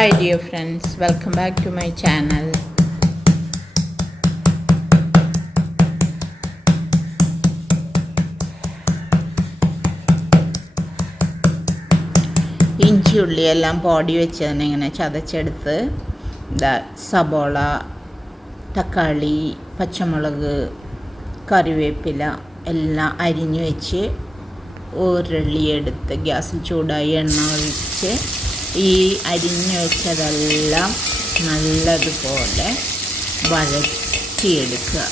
Hi dear friends welcome back to my channel ഇഞ്ചി ഉള്ളിയെല്ലാം പൊടി വെച്ച് തന്നെ ഇങ്ങനെ ചതച്ചെടുത്ത് ഇതാ സബോള തക്കാളി പച്ചമുളക് കറിവേപ്പില എല്ലാം അരിഞ്ഞു വെച്ച് ഉരുളി എടുത്ത് ഗ്യാസിൽ ചൂടായി എണ്ണ ഒഴിച്ച് ഈ അരിഞ്ഞു വെച്ചതെല്ലാം നല്ലതുപോലെ വഴറ്റിയെടുക്കുക.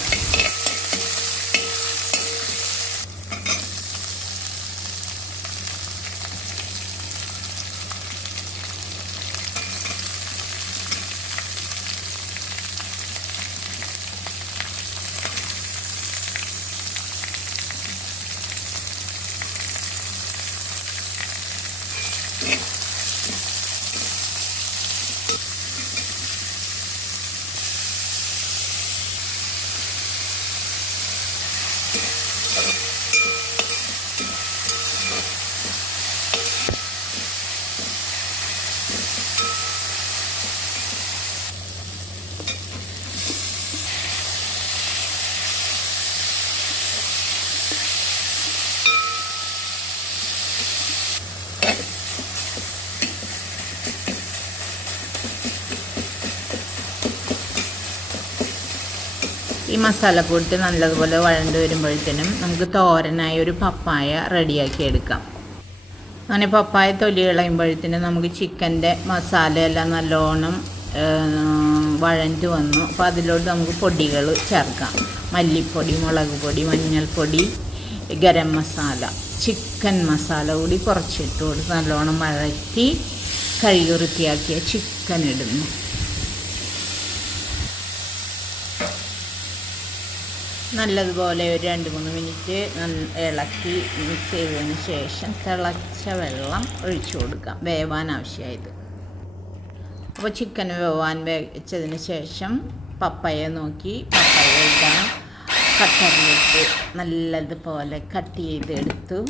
ഈ മസാലക്കൂട്ട് നല്ലതുപോലെ വഴണ്ട് വരുമ്പോഴത്തേനും നമുക്ക് തോരനായി ഒരു പപ്പായ റെഡിയാക്കി എടുക്കാം. അങ്ങനെ പപ്പായ തൊലി കളയുമ്പോഴത്തേനും നമുക്ക് ചിക്കന്റെ മസാലയെല്ലാം നല്ലോണം വഴണ്ട് വന്നു. അപ്പോൾ അതിലോട്ട് നമുക്ക് പൊടികൾ ചേർക്കാം. മല്ലിപ്പൊടി മുളക് പൊടി മഞ്ഞൾപ്പൊടി ഗരം മസാല ചിക്കൻ മസാല കൂടി കുറച്ചിട്ട് കൊടുത്ത് നല്ലോണം വഴറ്റി കഴുകി വൃത്തിയാക്കിയ ചിക്കൻ ഇടുന്നു. നല്ലതുപോലെ ഒരു രണ്ട് മൂന്ന് മിനിറ്റ് ഇളക്കി മിക്സ് ചെയ്തതിന് ശേഷം തിളച്ച വെള്ളം ഒഴിച്ചു കൊടുക്കാം. വേവാൻ ആവശ്യമായത്. അപ്പോൾ ചിക്കൻ വേവാൻ വെച്ചതിന് ശേഷം പപ്പയ നോക്കി. പപ്പയ ഇടാം കട്ടറിലിട്ട് നല്ലതുപോലെ കട്ട് ചെയ്തെടുത്തു.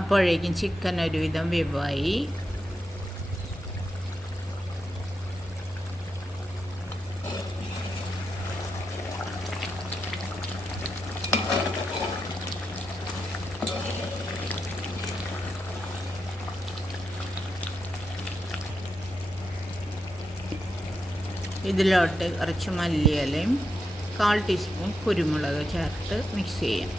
അപ്പോഴേക്കും ചിക്കൻ ഒരുവിധം വിഭവമായി ഇതിലോട്ട് കുറച്ച് മല്ലിയിലയും കാൽ ടീസ്പൂൺ കുരുമുളക് ചേർത്ത് മിക്സ് ചെയ്യാം.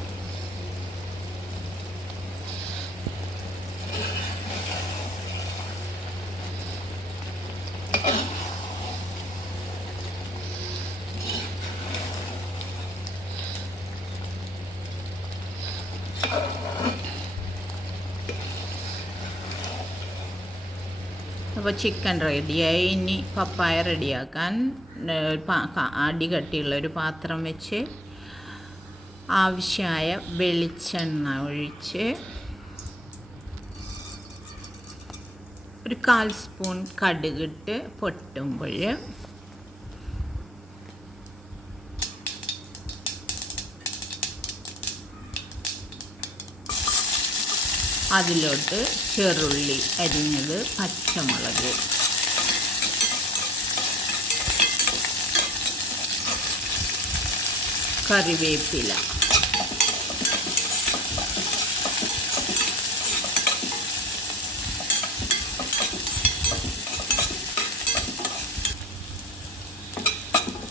അപ്പോൾ ചിക്കൻ റെഡിയായി ഇനി പപ്പായ റെഡിയാക്കാൻ അടി കട്ടിയുള്ള ഒരു പാത്രം വെച്ച് ആവശ്യമായ വെളിച്ചെണ്ണ ഒഴിച്ച് ഒരു കാൽ സ്പൂൺ കടുകിട്ട് പൊട്ടുമ്പോൾ അതിലോട്ട് ചെറുള്ളി അരിഞ്ഞത് പച്ചമുളക്. കറിവേപ്പില.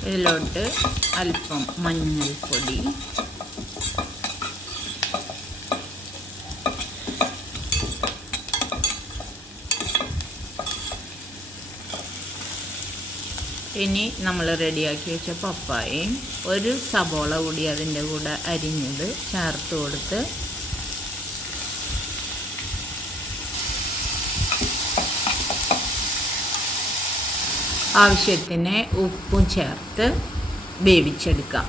ഇതിലോട്ട് അല്പം മഞ്ഞൾപ്പൊടി. ഇനി നമ്മൾ റെഡിയാക്കി വെച്ച പപ്പായയും ഒരു സബോള കൂടി അതിന്റെ കൂടെ അരിഞ്ഞത് ചേർത്ത് കൊടുത്ത് ആവശ്യത്തിന് ഉപ്പും ചേർത്ത് വേവിച്ചെടുക്കാം.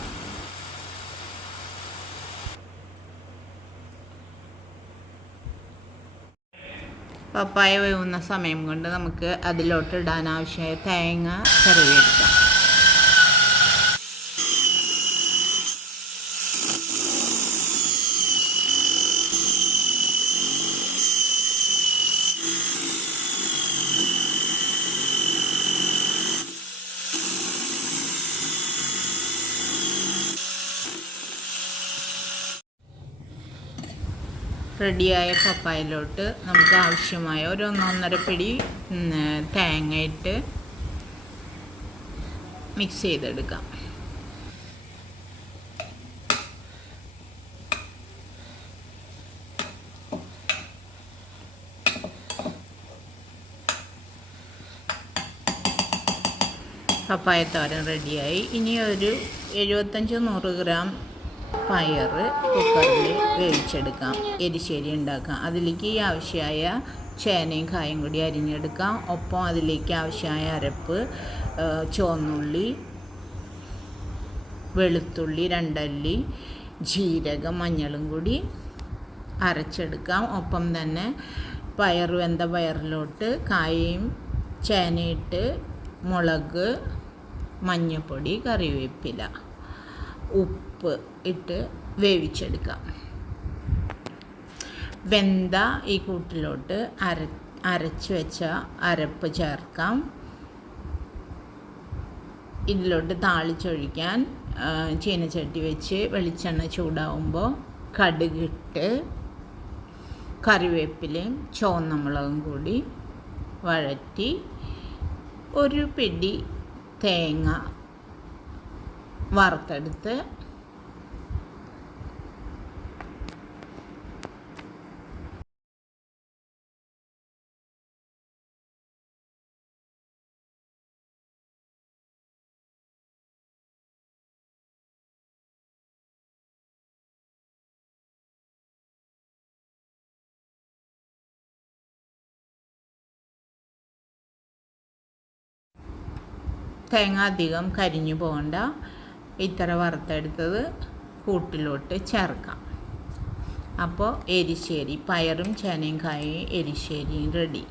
പപ്പായ വേവുന്ന സമയം കൊണ്ട് നമുക്ക് അതിലോട്ട് ഇടാൻ ആവശ്യമായ തേങ്ങ കറിവെടുക്കാം റെഡിയായ പപ്പായയിലോട്ട് നമുക്ക് ആവശ്യമായ ഒരു ഒന്നൊന്നര പിടി തേങ്ങ ഇട്ട് മിക്സ് ചെയ്തെടുക്കാം. പപ്പായ റെഡിയായി. ഇനി ഒരു എഴുപത്തഞ്ച് നൂറ് ഗ്രാം പയർ കുക്കറിൽ വേവിച്ചെടുക്കാം. എരിശ്ശേരി ഉണ്ടാക്കാം. അതിലേക്ക് ഈ ആവശ്യമായ ചേനയും കായും കൂടി അരിഞ്ഞെടുക്കാം. ഒപ്പം അതിലേക്ക് ആവശ്യമായ അരപ്പ് ചുവന്നുള്ളി വെളുത്തുള്ളി രണ്ടല്ലി ജീരകം മഞ്ഞളും കൂടി അരച്ചെടുക്കാം. ഒപ്പം തന്നെ പയർ വെന്ത പയറിലോട്ട് കായയും ചേനയിട്ട് മുളക് മഞ്ഞൾപ്പൊടി കറിവേപ്പില ഉപ്പ് ഇട്ട് വേവിച്ചെടുക്കാം. വെന്ത ഈ കൂട്ടിലോട്ട് അര അരച്ച് വെച്ച അരപ്പ് ചേർക്കാം. ഇതിലോട്ട് താളിച്ചൊഴിക്കാൻ ചീനച്ചട്ടി വെച്ച് വെളിച്ചെണ്ണ ചൂടാവുമ്പോൾ കടുകിട്ട് കറിവേപ്പിലയും ചുവന്ന മുളകും കൂടി വഴറ്റി ഒരു പിടി തേങ്ങ വറുത്തെടുത്ത് തേങ്ങ അധികം കരിഞ്ഞു പോകണ്ട. ഇത്ര വറുത്തെടുത്തത് കൂട്ടിലോട്ട് ചേർക്കാം. അപ്പോൾ എരിശ്ശേരി പയറും ചേനയും കായും എരിശ്ശേരിയും റെഡി